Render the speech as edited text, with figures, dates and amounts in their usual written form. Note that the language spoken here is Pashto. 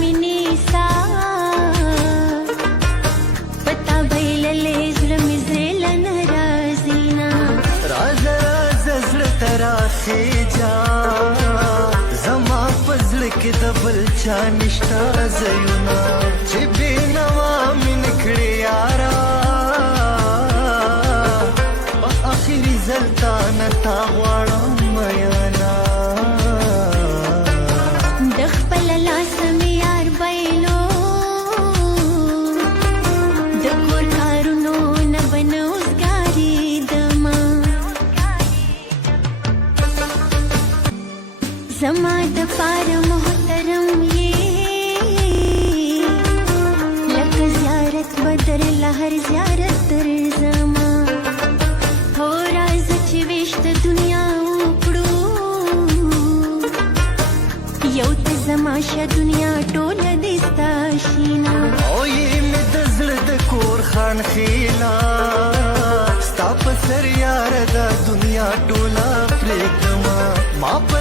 مینې ستا پتا بایللې زړه مې زړه نه راځي نه راځه راځه زړه ته راخېجه زما په زړه کې د بل چا نشته ځایونه چې بېنوا مې نه کړې یاره په آخري ځل تا نه تا غواړم میانه د خپل لاس مې یار بایلو د کور کارونو نه به نه اوزګارېدمه زما دپاره محترم یې لکه زیارت به درله هر زیارت درځمه هو راځه چې ویش د دنیا وکړو یو ته زما شه دنیا ټوله دې ستا شینه او یې مې د زړه د کور خان خیلا ستا په سر یاره دا دنیا ټوله پرېږدمه ما په